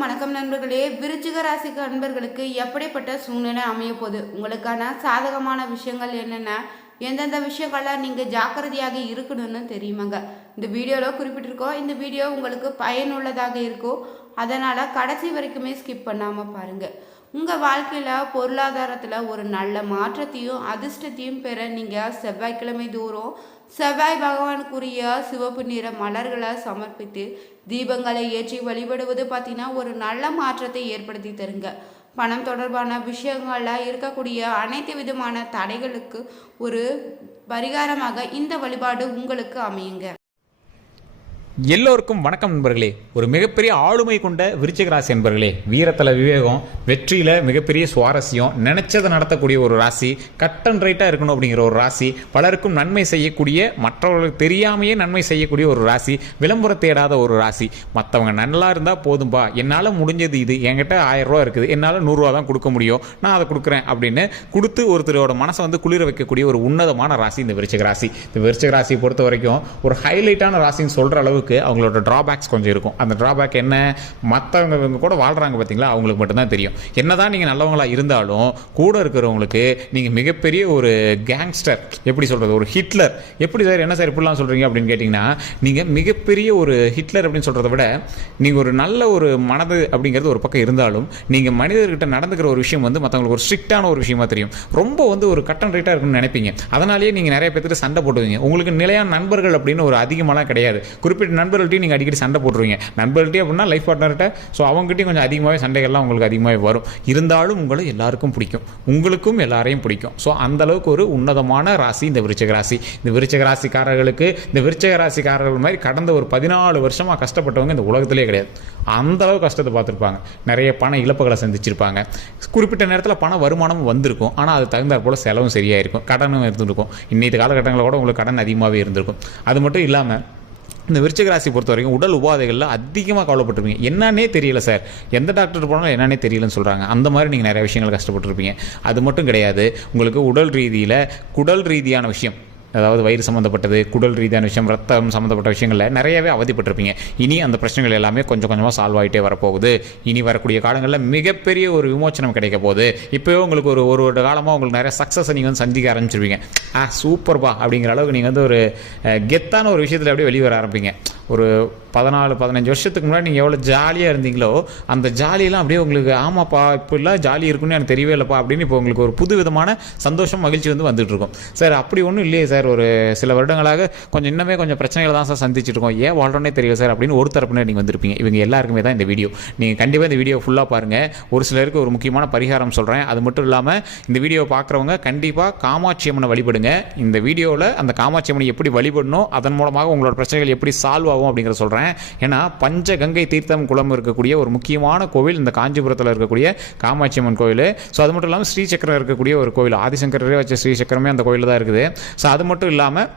எல்லோருக்கும் வணக்கம் நண்பர்களே. விருச்சிக ராசிக்கு அன்பர்களுக்கு எப்படிப்பட்ட சூழ்நிலை அமைய போகுது, உங்களுக்கான சாதகமான விஷயங்கள் என்னென்ன, எந்தெந்த விஷயங்கள்லாம் நீங்கள் ஜாக்கிரதையாக இருக்கணும்னு தெரியுமாங்க. இந்த வீடியோவில் குறிப்பிட்டிருக்கோம். இந்த வீடியோ உங்களுக்கு பயனுள்ளதாக இருக்கும். அதனால் கடைசி வரைக்குமே ஸ்கிப் பண்ணாமல் பாருங்கள். உங்கள் வாழ்க்கையில் பொருளாதாரத்தில் ஒரு நல்ல மாற்றத்தையும் அதிர்ஷ்டத்தையும் பெற நீங்கள் செவ்வாய்க்கிழமை தோறும் செவ்வாய் பகவானுக்குரிய சிவப்பு நிற மலர்களை சமர்ப்பித்து தீபங்களை ஏற்றி வழிபடுவது பார்த்திங்கன்னா ஒரு நல்ல மாற்றத்தை ஏற்படுத்தி தருங்க. பணம் தொடர்பான விஷயங்களில் இருக்கக்கூடிய அனைத்து விதமான தடைகளுக்கு ஒரு பரிகாரமாக இந்த வழிபாடு உங்களுக்கு அமையுங்க. எல்லோருக்கும் வணக்கம் நண்பர்களே. ஒரு மிகப்பெரிய ஆளுமை கொண்ட விருச்சிக ராசி நண்பர்களே. வீரத்தில் விவேகம், வெற்றியில் மிகப்பெரிய சுவாரஸ்யம், நினைச்சதை நடத்தக்கூடிய ஒரு ராசி, கட் அண்ட் ரைட்டாக இருக்கணும் அப்படிங்கிற ஒரு ராசி, பலருக்கும் நன்மை செய்யக்கூடிய, மற்றவர்களுக்கு தெரியாமையே நன்மை செய்யக்கூடிய ஒரு ராசி, விளம்பரம் தேடாத ஒரு ராசி. மற்றவங்க நல்லா இருந்தால் போதும்பா, என்னால் முடிஞ்சது இது, என்கிட்ட 1000 ரூபா இருக்குது, என்னால் 100 ரூபா தான் கொடுக்க முடியும், நான் அதை கொடுக்குறேன் அப்படின்னு கொடுத்து ஒருத்தரோட மனசை வந்து குளிர வைக்கக்கூடிய ஒரு உன்னதமான ராசி இந்த விருச்சிக ராசி. இந்த விருச்சிக ராசியை பொறுத்த வரைக்கும் ஒரு ஹைலைட்டான ராசின்னு சொல்கிற அளவுக்கு அவங்களோட டிராபேக்ஸ் கொஞ்சம் இருக்கும். அந்த டிராபேக் என்ன, மற்றவங்க கூட வாழ்றாங்க பார்த்தீங்களா, அவங்களுக்கு மட்டும்தான் தெரியும். என்னதான் நீங்கள் நல்லவங்களா இருந்தாலும் கூட இருக்கிறவங்களுக்கு நீங்கள் மிகப்பெரிய ஒரு கேங்ஸ்டர், எப்படி சொல்கிறது, ஒரு ஹிட்லர். எப்படி சார், என்ன சார் இப்படிலாம் சொல்கிறீங்க அப்படின்னு கேட்டிங்கன்னா, நீங்கள் மிகப்பெரிய ஒரு ஹிட்லர் அப்படின்னு சொல்கிறத விட நீங்கள் ஒரு நல்ல ஒரு மனது அப்படிங்கிறது ஒரு பக்கம் இருந்தாலும் நீங்கள் மனிதர்கிட்ட நடந்துக்கிற ஒரு விஷயம் வந்து மற்றவங்களுக்கு ஒரு ஸ்ட்ரிக்டான ஒரு விஷயமா தெரியும். ரொம்ப வந்து ஒரு கட் அண்ட் ரைட்டாக இருக்குன்னு நினைப்பீங்க. அதனாலேயே நீங்கள் நிறைய பேருக்கு சண்டை போட்டுவீங்க. உங்களுக்கு நிலையான நண்பர்கள் அப்படின்னு ஒரு அதிகமாலாம் கிடையாது. குறிப்பிட்ட நண்பர்கள்ட்டையும் நீங்கள் அடிக்கடி சண்டை போட்டுருவீங்க. நண்பர்கள்ட்டே அப்படின்னா லைஃப் பார்ட்னர்கிட்ட, ஸோ அவங்ககிட்டையும் கொஞ்சம் அதிகமாகவே சண்டைகள்லாம் உங்களுக்கு அதிகமாகவே வரும். இருந்தாலும் உங்களை எல்லாருக்கும் பிடிக்கும், உங்களுக்கும் எல்லாரையும் பிடிக்கும். ஸோ அந்த அளவுக்கு ஒரு உன்னதமான ராசி இந்த விருச்சிக ராசி. இந்த விருச்சிக ராசிக்காரர்களுக்கு, இந்த விருச்சிக ராசிக்காரர்கள் மாதிரி கடந்த ஒரு 14 வருஷமாக கஷ்டப்பட்டவங்க இந்த உலகத்திலே கிடையாது. அந்த அளவு கஷ்டத்தை பார்த்துருப்பாங்க. நிறைய பண இழப்புகளை சந்திச்சிருப்பாங்க. குறிப்பிட்ட நேரத்தில் பண வருமானமும் வந்திருக்கும், ஆனால் அது தகுந்தாற் போல் செலவும் சரியாக இருக்கும், கடனும் இருந்திருக்கும். இன்னைக்கு காலகட்டங்களில் கூட உங்களுக்கு கடன் அதிகமாகவே இருந்திருக்கும். அது மட்டும் இல்லாமல் இந்த விருச்சிக ராசி பொறுத்த வரைக்கும் உடல் உபாதைகளில் அதிகமாக கவலைப்பட்டிருப்பீங்க. என்னன்னே தெரியல சார், எந்த டாக்டர் போனாலும் என்னன்னே தெரியலன்னு சொல்கிறாங்க. அந்த மாதிரி நீங்கள் நிறைய விஷயங்கள் கஷ்டப்பட்டுருப்பீங்க. அது மட்டும் கிடையாது, உங்களுக்கு குடல் ரீதியான விஷயம், அதாவது வயிறு சம்மந்தப்பட்டது, குடல் ரீதியான விஷயம், ரத்தம் சம்மந்தப்பட்ட விஷயங்களில் நிறையவே அவதிப்பட்டிருப்பீங்க. இனி அந்த பிரச்சனைகள் எல்லாமே கொஞ்சம் கொஞ்சமாக சால்வ் ஆகிட்டே வரப்போகுது. இனி வரக்கூடிய காலங்களில் மிகப்பெரிய ஒரு விமோச்சனம் கிடைக்க போகுது. இப்போவே உங்களுக்கு ஒரு வருட காலமாக உங்களுக்கு நிறைய சக்ஸஸை நீங்கள் வந்து சந்திக்க ஆரம்பிச்சிருவீங்க. சூப்பர்பா அப்படிங்கிற அளவுக்கு நீங்கள் வந்து ஒரு கெத்தான ஒரு விஷயத்தில் அப்படியே வெளியே வர ஆரம்பிங்க. ஒரு 14-15 வருஷத்துக்கு முன்னாடி நீங்கள் எவ்வளோ ஜாலியாக இருந்தீங்களோ அந்த ஜாலியெல்லாம் அப்படியே உங்களுக்கு, ஆமாப்பா இப்படிலாம் ஜாலி இருக்குன்னு எனக்கு தெரியவே இல்லைப்பா அப்படின்னு இப்போ உங்களுக்கு ஒரு புது விதமான சந்தோஷம், மகிழ்ச்சி வந்து வந்துட்டு இருக்கும். சார் அப்படி ஒன்றும் இல்லையே சார், ஒரு சில வருடங்களாக கொஞ்சம் பிரச்சனைகள் தான் சார் சந்திச்சுட்டு இருக்கோம், ஏன் வாழ்றோன்னே தெரியல சார் அப்படின்னு ஒரு தரப்புனே நீங்கள் வந்திருப்பீங்க. இவங்க எல்லாருக்குமே தான் இந்த வீடியோ. நீங்கள் கண்டிப்பாக இந்த வீடியோ ஃபுல்லாக பாருங்கள். ஒரு சிலருக்கு ஒரு முக்கியமான பரிகாரம் சொல்கிறேன். அது மட்டும் இல்லாமல் இந்த வீடியோ பார்க்குறவங்க கண்டிப்பாக காமாட்சி அம்மனை வழிபடுங்க. இந்த வீடியோவில் அந்த காமாட்சி அம்மனை எப்படி வழிபடணும், அதன் மூலமாக உங்களோட பிரச்சனைகள் எப்படி சால்வ் ஆகும் அப்படிங்கிற சொல்கிறேன். ஏன்னா பஞ்சகங்கை தீர்த்தம் குளம் இருக்கக்கூடிய ஒரு முக்கியமான கோவில் இந்த காஞ்சிபுரத்தில் இருக்கக்கூடிய காமாட்சி அம்மன் கோவில். ஸோ அது மட்டும் இல்லாமல் ஸ்ரீசக்கரம் இருக்கக்கூடிய ஒரு கோவில், ஆதிசங்கரே வச்ச ஸ்ரீசக்கரமே அந்த கோவில் தான் இருக்குது. ஸோ அது மட்டும் இல்லாமல்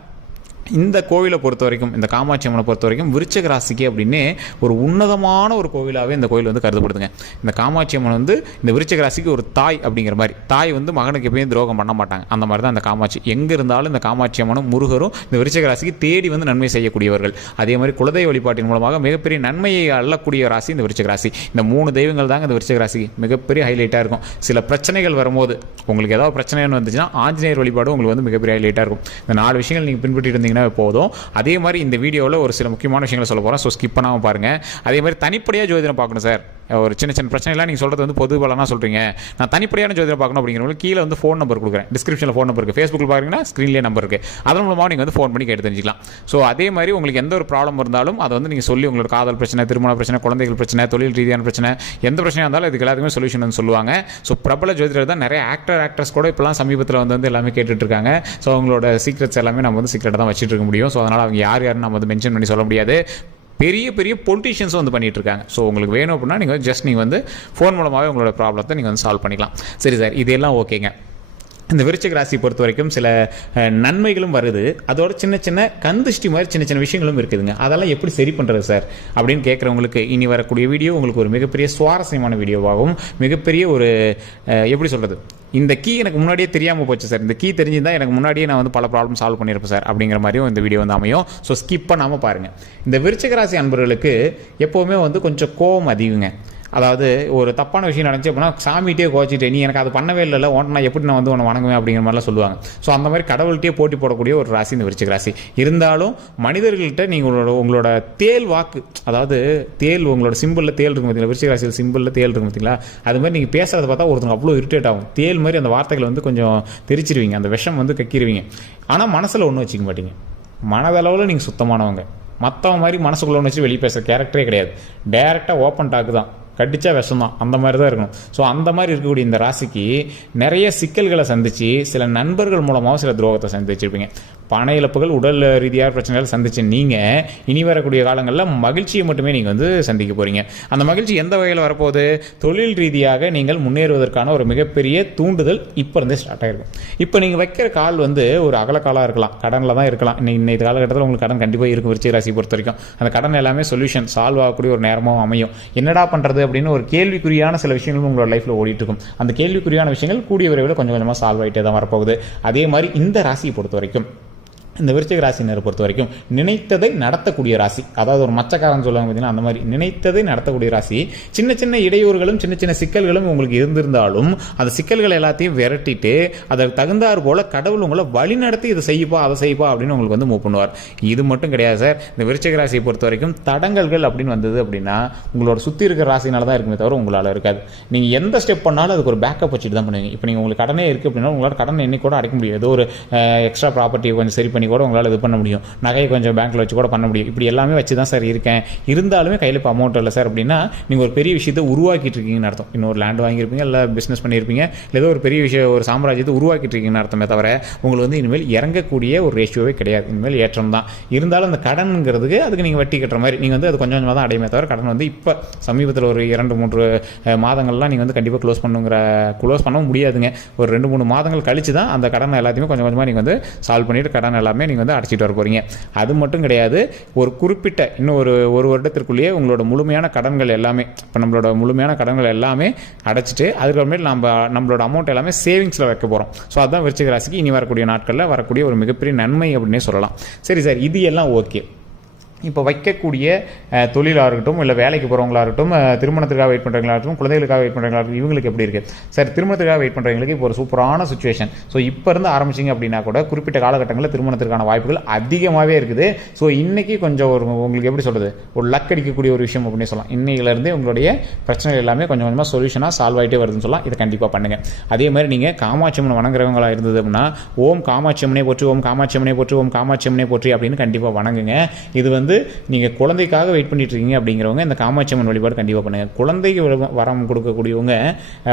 இந்த கோவிலை பொறுத்த வரைக்கும், இந்த காமாட்சி அம்மனை பொறுத்த வரைக்கும் விருச்சிக ராசிக்கு அப்படின்னு ஒரு உன்னதமான ஒரு கோவிலாகவே இந்த கோவில் வந்து கருதப்படுதுங்க. இந்த காமாட்சி அம்மன் வந்து இந்த விருச்சிக ராசிக்கு ஒரு தாய் அப்படிங்கிற மாதிரி. தாய் வந்து மகனுக்கு எப்பயும் துரோகம் பண்ண மாட்டாங்க. அந்த மாதிரி தான் இந்த காமாட்சி. எங்கே இருந்தாலும் இந்த காமாட்சி அம்மனும் முருகரும் இந்த விருச்சிக ராசிக்கு தேடி வந்து நன்மை செய்யக்கூடியவர்கள். அதே மாதிரி குலதெய்வ வழிபாட்டின் மூலமாக மிகப்பெரிய நன்மையை அள்ளக்கூடிய ராசி இந்த விருச்சிக ராசி. இந்த 3 தெய்வங்கள் தாங்க இந்த விருச்சிக ராசிக்கு மிகப்பெரிய ஹைலைட்டாக இருக்கும். சில பிரச்சனைகள் வரும்போது, உங்களுக்கு ஏதாவது பிரச்சனைன்னு வந்துச்சுன்னா ஆஞ்சநேயர் வழிபாடு உங்களுக்கு வந்து மிகப்பெரிய ஹைலைட்டாக இருக்கும். இந்த 4 விஷயங்கள் நீங்கள் பின்பற்றிட்டு இருந்தீங்க போதும். அதே மாதிரி இந்த வீடியோவில் ஒரு சில முக்கியமான விஷயங்களை சொல்ல போகிறேன். ஸோ ஸ்கிப் பண்ணாமல் பாருங்கள். அதே மாதிரி தனிப்படையாக ஜோதிடம் பார்க்கணும் சார். ஒரு சின்ன பிரச்சனைலாம் நீங்கள் சொல்கிறது வந்து பொது பலனாக சொல்கிறீங்க, நான் தனிப்படையான ஜோதிடம் பார்க்கணும் அப்படிங்கிறவங்களுக்கு கீழே வந்து ஃபோன் நம்பர் கொடுக்குறேன். டிஸ்கிரிப்ஷனில் ஃபோன் நம்பர் இருக்குது. ஃபேஸ்புக்கில் பார்க்குறீங்கன்னா ஸ்க்ரீன்லேயே நம்பர் இருக்குது. அதன் மூலமாக நீங்கள் வந்து ஃபோன் பண்ணி கேட்டு தெரிஞ்சிக்கலாம். ஸோ அதே மாதிரி உங்களுக்கு எந்த ஒரு ப்ராப்ளம் இருந்தாலும் அதை வந்து நீங்கள் சொல்லி, உங்களோட காதல் பிரச்சனை, திருமண பிரச்சனை, குழந்தைகள் பிரச்சனை, தொழில் ரீதியான பிரச்சனை, எந்த பிரச்சனையாக இருந்தாலும் இதுக்கு எல்லாத்துக்குமே சொல்யூஷன் வந்து சொல்லுவாங்க. ஸோ பிரபல ஜோதிடர் தான் நிறைய ஆக்டர்ஸ் கூட இப்போலாம் சமீபத்தில் வந்து எல்லாமே கேட்டுட்டு இருக்காங்க. ஸோ அவங்களோட சீக்ரெட்ஸ் எல்லாமே நம்ம வந்து சீக்ரெட்டாக தான் வச்சுட்டு இருக்க முடியும். ஸோ அதனால் அவங்க யாருன்னு நம்ம வந்து மென்ஷன் பண்ணி சொல்ல முடியாது. பெரிய பொலிட்டிஷியன்ஸும் வந்து பண்ணிட்டு இருக்காங்க. ஸோ உங்களுக்கு வேணும் அப்படின்னா நீங்கள் வந்து ஃபோன் மூலமாகவே உங்களோட ப்ராப்ளத்தை நீங்கள் வந்து சால்வ் பண்ணிக்கலாம். சரி சார், இதெல்லாம் ஓகேங்க. இந்த விருச்சிக ராசி பொறுத்த வரைக்கும் சில நன்மைகளும் வருது, அதோட சின்ன கந்திஷ்டி மாதிரி சின்ன விஷயங்களும் இருக்குதுங்க. அதெல்லாம் எப்படி சரி பண்ணுறது சார் அப்படின்னு கேட்குறவங்களுக்கு இனி வரக்கூடிய வீடியோ உங்களுக்கு ஒரு மிகப்பெரிய சுவாரஸ்யமான வீடியோவாகவும், மிகப்பெரிய ஒரு எப்படி சொல்கிறது, இந்த கீ எனக்கு முன்னாடியே தெரியாமல் போச்சு சார், இந்த கீ தெரிஞ்சுதான் எனக்கு முன்னாடியே நான் வந்து பல ப்ராப்ளம் சால்வ் பண்ணியிருப்பேன் சார் அப்படிங்கிற மாதிரியும் இந்த வீடியோ வந்து அமையும். ஸோ ஸ்கிப் பண்ணாமல் பாருங்கள். இந்த விருச்சிக ராசி அன்பர்களுக்கு எப்போவுமே வந்து கொஞ்சம் கோபம் அதிகங்க. அதாவது ஒரு தப்பான விஷயம் நடந்துச்சு அப்படின்னா சாமிகிட்டே கோச்சிட்டு நீ எனக்கு அது பண்ணவே இல்லை உன்னை நான் எப்படி நான் வந்து உன்னை வணங்குவேன் அப்படிங்கிற மாதிரிலாம் சொல்லுவாங்க. ஸோ அந்த மாதிரி கடவுள்கிட்டே போட்டி போடக்கூடிய ஒரு ராசி இந்த விருச்சிக ராசி. இருந்தாலும் மனிதர்கள்ட்ட நீங்கள் உங்களோட தேல் வாக்கு, அதாவது தேல் உங்களோட சிம்பிளில் தேல் இருக்கும் பார்த்தீங்களா, விருச்சிக ராசியில் சிம்பிளில் தேல் இருக்கும் பார்த்தீங்களா, அது மாதிரி நீங்கள் பேசுகிறத பார்த்தா ஒருத்தங்க அவ்வளோ இரிட்டேட் ஆகும். தேல் மாதிரி அந்த வார்த்தைகளை வந்து கொஞ்சம் தெரிச்சிருவீங்க, அந்த விஷம் வந்து கக்கிடுவீங்க. ஆனால் மனசில் ஒன்றும் வச்சுக்க மாட்டீங்க. மனதளவில் நீங்கள் சுத்தமானவங்க. மற்றவங்க மாதிரி மனசுக்குள்ள ஒன்று வச்சு வெளியே பேசுகிற கேரக்டரே கிடையாது. டைரெக்டாக ஓப்பன் டாக்கு தான், கடிச்சா விஷம் தான், அந்த மாதிரி தான் இருக்கணும். ஸோ அந்த மாதிரி இருக்கக்கூடிய இந்த ராசிக்கு நிறைய சிக்கல்களை சந்தித்து சில நண்பர்கள் மூலமாக சில துரோகத்தை சந்திச்சிருப்பீங்க. பண இழப்புகள், உடல் ரீதியாக பிரச்சனைகள் சந்திச்சு நீங்கள் இனி வரக்கூடிய காலங்களில் மகிழ்ச்சியை மட்டுமே நீங்கள் வந்து சந்திக்க போகிறீங்க. அந்த மகிழ்ச்சி எந்த வகையில் வரப்போகுது? தொழில் ரீதியாக நீங்கள் முன்னேறுவதற்கான ஒரு மிகப்பெரிய தூண்டுதல் இப்போ இருந்தே ஸ்டார்ட் ஆகிருக்கும். இப்போ நீங்கள் வைக்கிற கால் வந்து ஒரு அகலக்காலாக இருக்கலாம், கடனில் தான் இருக்கலாம். இன்னைக்கு காலகட்டத்தில் உங்களுக்கு கடன் கண்டிப்பாக இருக்கும். விருச்சிக ராசி பொறுத்த வரைக்கும் அந்த கடன் எல்லாமே சொல்யூஷன் சால்வ் ஆகக்கூடிய ஒரு நேரமாகவும் அமையும். என்னடா பண்ணுறது அப்படின்னு ஒரு கேள்விக்குறியான சில விஷயங்கள் உங்களோட லைஃப்பில் ஓடிட்டு இருக்கும். அந்த கேள்விக்குறியான விஷயங்கள் கூடிய விரைவில் கொஞ்சம் கொஞ்சமாக சால்வ் ஆகிட்டே தான் வரப்போகுது. அதே மாதிரி இந்த ராசியை பொறுத்த வரைக்கும், இந்த விருச்சிக ராசினரை பொறுத்த வரைக்கும் நினைத்ததை நடத்தக்கூடிய ராசி. அதாவது ஒரு மச்சக்காரன் சொல்லுவாங்க பார்த்தீங்கன்னா, அந்த மாதிரி நினைத்ததை நடத்தக்கூடிய ராசி. சின்ன சின்ன இடையூறுகளும் சின்ன சின்ன சிக்கல்களும் உங்களுக்கு இருந்திருந்தாலும் அந்த சிக்கல்கள் எல்லாத்தையும் விரட்டிட்டு அதற்கு தகுந்தாறு போல கடவுள் உங்களை வழி நடத்தி இதை செய்யப்பா அதை செய்யப்பா அப்படின்னு உங்களுக்கு வந்து மூவ் பண்ணுவார். இது மட்டும் கிடையாது சார். இந்த விருச்சிக ராசியை பொறுத்த வரைக்கும் தடங்கல்கள் அப்படின்னு வந்தது அப்படின்னா உங்களோட சுற்றி இருக்கிற ராசினால தான் இருக்குமே தவிர உங்களால் இருக்காது. நீங்கள் எந்த ஸ்டெப் பண்ணாலும் அதுக்கு ஒரு பேக்கப் வச்சுட்டு தான் பண்ணுவீங்க. இப்போ நீங்கள் உங்களுக்கு கடனே இருக்குது அப்படின்னா உங்களால் கடனை என்னைக்கு கூட அடைக்க முடியும். ஏதோ ஒரு எக்ஸ்ட்ரா ப்ராப்பர்ட்டியை கொஞ்சம் சரி பண்ணி கூட உங்களால் இது பண்ண முடியும். நகையை கொஞ்சம் பேங்க்கில் வச்சு கூட பண்ண முடியும். இப்படி எல்லாமே வச்சு தான் சார் இருக்கேன். இருந்தாலுமே கையில் இப்போ அமௌண்ட் இல்லை சார் அப்படின்னா நீங்கள் ஒரு பெரிய விஷயத்தை உருவாக்கிட்டு இருக்கீங்கன்னு அர்த்தம். இன்னொரு லேண்ட் வாங்கியிருப்பீங்க, இல்லை பிஸ்னஸ் பண்ணியிருப்பீங்க, இல்லை ஏதோ ஒரு பெரிய விஷயம் ஒரு சாம்ராஜ்யத்தை உருவாக்கிட்டு இருக்கீங்கன்னு அர்த்தமே தவிர உங்களுக்கு வந்து இனிமேல் இறங்கக்கூடிய ஒரு ரேஷியோவே கிடையாது. இனிமேல் ஏற்றம் தான். இருந்தாலும் அந்த கடன்ங்கிறதுக்கு அதுக்கு நீங்கள் வட்டி கட்டுற மாதிரி நீங்கள் வந்து அது கொஞ்சம் கொஞ்சமாக தான் அடையுமே தவிர கடன் வந்து இப்போ சமீபத்தில் ஒரு 2-3 மாதங்கள்லாம் நீங்கள் வந்து கண்டிப்பாக க்ளோஸ் பண்ண முடியாதுங்க. ஒரு 2-3 மாதங்கள் கழிச்சு தான் அந்த கடனை எல்லாத்தையுமே கொஞ்சம் கொஞ்சமாக நீங்கள் வந்து சால்வ் பண்ணிவிட்டு கடன் எல்லாமே நீங்கள் வந்து அடைச்சிட்டு வர போகிறீங்க. அது மட்டும் கிடையாது, ஒரு குறிப்பிட்ட இன்னும் ஒரு வருடத்திற்குள்ளேயே உங்களோட முழுமையான கடன்கள் எல்லாமே, இப்போ நம்மளோட முழுமையான கடன்கள் எல்லாமே அடைச்சிட்டு அதுக்கப்புறமேட்டு நம்மளோட அமௌண்ட் எல்லாமே சேவிங்ஸில் வைக்க போகிறோம். ஸோ அதுதான் விருச்சிக ராசிக்கு இனி வரக்கூடிய நாட்களில் வரக்கூடிய ஒரு மிகப்பெரிய நன்மை அப்படின்னே சொல்லலாம். சரி சார், இது எல்லாம் ஓகே. இப்போ வைக்கக்கூடிய தொழிலாக இருக்கட்டும், இல்லை வேலைக்கு போகிறவங்களா இருக்கட்டும், திருமணத்துக்காக வெயிட் பண்ணுறவங்களா இருக்கட்டும், குழந்தைகளுக்காக வெயிட் பண்ணுறவங்களா இருக்கட்டும், இவங்களுக்கு எப்படி இருக்குது சார்? திருமணத்துக்காக வெயிட் பண்ணுறவங்களுக்கு இப்போ ஒரு சூப்பரான சுச்சுவேஷன். ஸோ இப்போ இருந்து ஆரம்பிச்சிங்க அப்படின்னா கூட குறிப்பிட்ட காலகட்டங்களில் திருமணத்திற்கான வாய்ப்புகள் அதிகமாகவே இருக்குது. ஸோ இன்றைக்கி கொஞ்சம் உங்களுக்கு எப்படி சொல்கிறது, ஒரு லக் அடிக்கக்கூடிய ஒரு விஷயம் அப்படின்னு சொல்லலாம். இன்னையிலேருந்தே உங்களுடைய பிரச்சனைகள் எல்லாமே கொஞ்சம் கொஞ்சமாக சொல்யூஷனாக சால்வ் ஆகிட்டே வருதுன்னு சொல்லலாம். இதை கண்டிப்பாக பண்ணுங்கள். அதே மாதிரி நீங்கள் காமாட்சி அம்மன் வணங்குறவங்களாக இருந்தது அப்படின்னா ஓம் காமாட்சி அம்மனே போற்றி, ஓம் காமாட்சி அம்மனே போற்றி, ஓம் காமாட்சி அம்மனே போற்றி அப்படின்னு கண்டிப்பாக வணங்குங்க. இது வந்து நீங்கள் குழந்தைக்காக வெயிட் பண்ணிட்டு இருக்கீங்க அப்படிங்கிறவங்க இந்த காமாட்சி அம்மன் வழிபாடு கண்டிப்பாக பண்ணுங்கள். குழந்தைக்கு வரம் கொடுக்கக்கூடியவங்க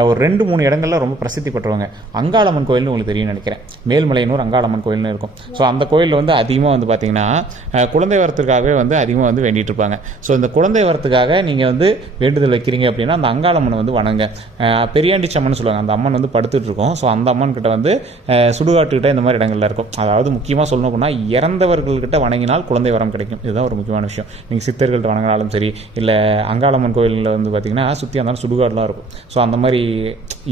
ஒரு 2-3 இடங்களில் ரொம்ப பிரசித்தி பெற்றவங்க. அங்காளம்மன் கோயில்னு உங்களுக்கு தெரியும் நினைக்கிறேன். மேல்மலையனூர் அங்காளம்மன் கோயில்னு இருக்கும். ஸோ அந்த கோயிலில் வந்து அதிகமாக வந்து பார்த்தீங்கன்னா குழந்தை வரத்துக்காகவே வந்து அதிகமாக வந்து வேண்டிட்டு இருப்பாங்க. ஸோ இந்த குழந்தை வரத்துக்காக நீங்கள் வந்து வேண்டுதல் வைக்கிறீங்க அப்படின்னா அந்த அங்காளம்மனை வந்து வணங்க. பெரியாண்டி சம்மன் சொல்லுவாங்க. அந்த அம்மன் வந்து படுத்துட்டு இருக்கும். ஸோ அந்த அம்மன் கிட்ட வந்து சுடுகாட்டுக்கிட்ட இந்த மாதிரி இடங்கள்ல இருக்கும். அதாவது முக்கியமாக சொல்லணும் அப்படின்னா இறந்தவர்கள்கிட்ட வணங்கினால் குழந்தை வரம் கிடைக்கும். இதுதான் ஒரு முக்கியமான விஷயம். நீங்கள் சித்தர்கள்ட்ட வணங்கினாலும் சரி, இல்லை அங்காளம்மன் கோயிலில் வந்து பார்த்தீங்கன்னா சுற்றி அந்த சுடுகாடுலாம் இருக்கும். ஸோ அந்த மாதிரி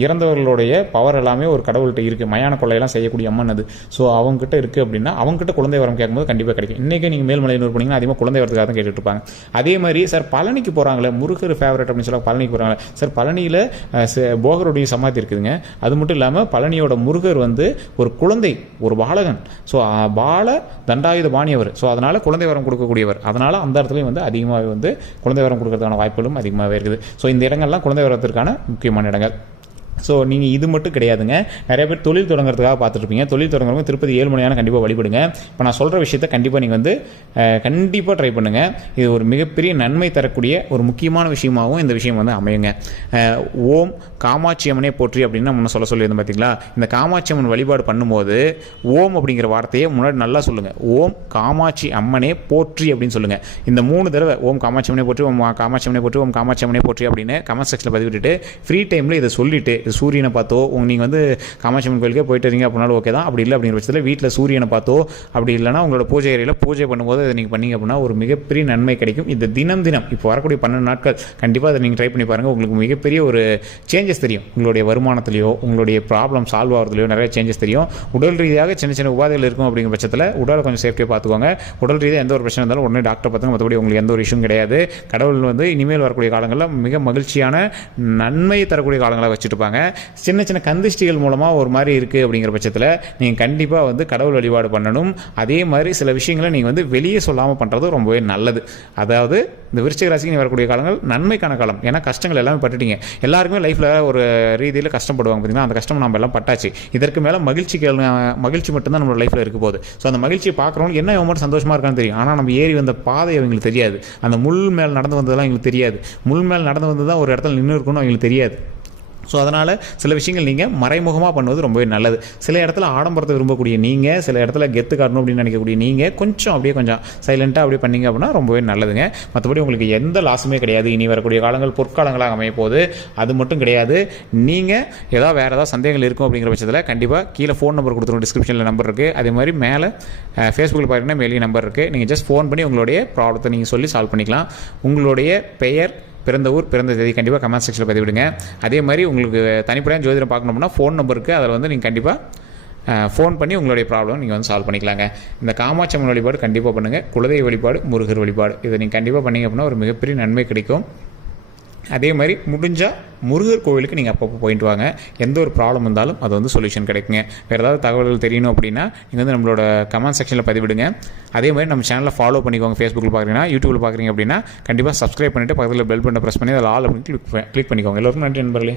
இறந்தவர்களுடைய பவர் எல்லாமே ஒரு கடவுள்கிட்ட இருக்குது. மயான கொள்ளையெல்லாம் செய்யக்கூடிய அம்மன் அது. ஸோ அவங்ககிட்ட இருக்குது அப்படின்னா அவங்ககிட்ட குழந்தை வரம் கேட்கும்போது கண்டிப்பாக கிடைக்கும். இன்றைக்கி நீங்கள் மேல்மலையனூர் போனீங்கன்னா அதிகமாக குழந்தை வரத்துக்காக தான் கேட்டுட்டு இருப்பாங்க. அதே மாதிரி சார் பழனிக்கு போகிறாங்களே, முருகர் ஃபேவரட் அப்படின்னு சொல்லி பழனிக்கு போகிறாங்களே சார், பழனியில் போகருடைய சமாதி இருக்குதுங்க. அது மட்டும் இல்லாமல் பழனியோட முருகர் வந்து ஒரு குழந்தை, ஒரு பாலகன். ஸோ பால தண்டாயுத பாணியவர். ஸோ அதனால் குழந்தை வரம் கொடுக்கக்கூடியவர். அதனால் அந்த இடத்துலையும் வந்து அதிகமாகவே வந்து குழந்தை வரம் கொடுக்கறதுக்கான வாய்ப்புகளும் அதிகமாகவே இருக்குது. ஸோ இந்த இடங்கள்லாம் குழந்தை வரத்திற்கான முக்கியமான இடங்கள். ஸோ நீங்கள் இது மட்டும் கிடையாதுங்க. நிறைய பேர் தொழில் தொடங்குறதுக்காக பார்த்துட்ருப்பீங்க. தொழில் தொடங்குறவங்க திருப்பதி ஏழுமலையான கண்டிப்பாக வழிபடுங்க. இப்போ நான் சொல்கிற விஷயத்த கண்டிப்பாக நீங்கள் வந்து கண்டிப்பாக ட்ரை பண்ணுங்கள். இது ஒரு மிகப்பெரிய நன்மை தரக்கூடிய ஒரு முக்கியமான விஷயமாகவும் இந்த விஷயம் வந்து அமையுங்க. ஓம் காமாட்சி அம்மனே போற்றி அப்படின்னு நம்ம சொல்லியிருந்தோம் பார்த்தீங்களா. இந்த காமாட்சி அம்மன் வழிபாடு பண்ணும்போது ஓம் அப்படிங்கிற வார்த்தையை முன்னாடி நல்லா சொல்லுங்கள். ஓம் காமாட்சி அம்மனே போற்றி அப்படின்னு சொல்லுங்கள். இந்த 3 தடவை ஓம் காமாட்சி அம்மனே போற்றி, ஓம் காமாட்சி அம்மனே போற்றி, ஓம் காமாட்சி அம்மனே போற்றி அப்படின்னு கமெண்ட் செக்ஷனில் பதிவிட்டுட்டு ஃப்ரீ டைமில் இதை சொல்லிவிட்டு சூரியனை பார்த்தோ நீங்கள் வந்து காமாட்சி அம்மன் கோயிலுக்கே போயிட்டு வரீங்க அப்படின்னாலும் ஓகே தான். அப்படி இல்லை அப்படிங்கிற பட்சத்தில் வீட்டில் சூரியனை பார்த்தோ அப்படி இல்லைனா உங்களோட பூஜை அறையில் பூஜை பண்ணும்போது அதை நீங்கள் பண்ணீங்க அப்படின்னா ஒரு மிகப்பெரிய நன்மை கிடைக்கும். இது தினம் இப்போ வரக்கூடிய 12 நாட்கள் கண்டிப்பாக அதை நீங்கள் ட்ரை பண்ணி பாருங்கள். உங்களுக்கு மிகப்பெரிய ஒரு சேஞ்சஸ் தெரியும். உங்களுடைய வருமானத்திலையோ உங்களுடைய ப்ராப்ளம் சால்வ் ஆகிறதுலையோ நிறைய சேஞ்சஸ் தெரியும். உடல் ரீதியாக சின்ன சின்ன உபாதைகள் இருக்கும் அப்படிங்கிற பட்சத்தில் உடலை கொஞ்சம் சேஃப்டியாக பார்த்துக்கோங்க. உடல் ரீதியாக எந்த ஒரு பிரச்சனை இருந்தாலும் உடனே டாக்டர் பார்த்துங்க. மற்றபடி உங்களுக்கு எந்த ஒரு இஷ்யூம் கிடையாது. கடவுள் வந்து இனிமேல் வரக்கூடிய காலங்களில் மிக மகிழ்ச்சியான நன்மையை தரக்கூடிய காலங்களாக வச்சுட்டுப்பாங்க. சின்ன சின்ன கந்திஷ்டிகள் மூலமாக ஒரு மாதிரி இருக்குது அப்படிங்கிற பட்சத்தில் நீங்கள் கண்டிப்பாக வந்து கடவுள் வழிபாடு பண்ணணும். அதே மாதிரி சில விஷயங்களை நீங்கள் வந்து வெளியே சொல்லாமல் பண்ணுறது ரொம்பவே நல்லது. அதாவது இந்த விருச்சிக ராசிக்கு நீ வரக்கூடிய காலங்கள் நன்மைக்கான காலம். ஏன்னா கஷ்டங்கள் எல்லாமே பட்டுட்டீங்க. எல்லாருக்குமே லைஃப்பில் ஒரு ரீதியில் கஷ்டப்படுவாங்க. பார்த்தீங்கன்னா அந்த கஷ்டம் நம்ம எல்லாம் பட்டாச்சு. இதற்கு மேலே மகிழ்ச்சி மட்டும்தான் நம்மளோட லைஃப்பில் இருக்க போகுது. ஸோ அந்த மகிழ்ச்சியை பார்க்குறவங்க என்ன மட்டும் சந்தோஷமாக இருக்கான்னு தெரியும். ஆனால் நம்ம ஏறி வந்த பாதை அவங்களுக்கு தெரியாது. அந்த முள் மேல் நடந்து வந்ததெல்லாம் அவங்களுக்கு தெரியாது. முள் மேல் நடந்து வந்து தான் ஒரு இடத்துல நின்று இருக்கணும்னு அவங்களுக்கு தெரியாது. ஸோ அதனால் சில விஷயங்கள் நீங்கள் மறைமுகமாக பண்ணுவது ரொம்பவே நல்லது. சில இடத்துல ஆடம்பரத்தை விரும்பக்கூடிய நீங்கள், சில இடத்துல கெத்து காட்டணும் அப்படின்னு நினைக்கக்கூடிய நீங்கள் கொஞ்சம் சைலண்ட்டாக அப்படியே பண்ணிங்க அப்படின்னா ரொம்பவே நல்லதுங்க. மற்றபடி உங்களுக்கு எந்த லாஸுமே கிடையாது. இனி வரக்கூடிய காலங்கள் பொற்காலங்களாக அமைய போகுது. அது மட்டும் கிடையாது. நீங்கள் வேறு ஏதாவது சந்தேகங்கள் இருக்கும் அப்படிங்கிற பட்சத்தில் கண்டிப்பாக கீழே ஃபோன் நம்பர் கொடுத்துருவோம். டிஸ்கிரிப்ஷனில் நம்பர் இருக்குது. அதே மாதிரி மேலே ஃபேஸ்புக்கில் பார்த்தீங்கன்னா மேலேயும் நம்பர் இருக்குது. நீங்கள் ஜஸ்ட் ஃபோன் பண்ணி உங்களுடைய ப்ராப்ளத்தை நீங்கள் சொல்லி சால்வ் பண்ணிக்கலாம். உங்களுடைய பெயர், பிறந்த ஊர், பிறந்த தேதி கண்டிப்பாக கமெண்ட் செக்ஷனில் பதிவிடுங்க. அதே மாதிரி உங்களுக்கு தனிப்படையாக ஜோதிடம் பார்க்கணும்னா ஃபோன் நம்பருக்கு அதில் வந்து நீங்கள் கண்டிப்பாக ஃபோன் பண்ணி உங்களுடைய ப்ராப்ளம் நீங்கள் வந்து சால்வ் பண்ணிக்கலாங்க. இந்த காமாட்சி அம்மன் வழிபாடு கண்டிப்பாக பண்ணுங்கள். குலதெய்வ வழிபாடு, முருகர் வழிபாடு இதை நீங்கள் கண்டிப்பாக பண்ணிங்க அப்படின்னா ஒரு மிகப்பெரிய நன்மை கிடைக்கும். அதே மாதிரி முடிஞ்சால் முருகர் கோவிலுக்கு நீங்கள் அப்பப்போ போயிட்டு வாங்க. எந்த ஒரு ப்ராப்ளம் இருந்தாலும் அது வந்து சொல்யூஷன் கிடைக்குங்க. வேறு ஏதாவது தகவல்கள் தெரியணும் அப்படின்னா நீங்கள் வந்து நம்மளோட கமெண்ட் செக்ஷனில் பதிவிடுங்க. அதே மாதிரி நம்ம சேனலை ஃபாலோ பண்ணிக்கோங்க. ஃபேஸ்புக்கில் பார்க்குறீங்கன்னா, யூடியூப்பில் பார்க்குறீங்க அப்படின்னா கண்டிப்பாக சப்ஸ்கிரைப் பண்ணிவிட்டு பக்கத்தில் பெல் பட்டனை ப்ரெஸ் பண்ணி அதில் ஆல் அப்படின்னு கிளிக் பண்ணிக்கோங்க. எல்லோருக்கும் நன்றி நண்பர்களே.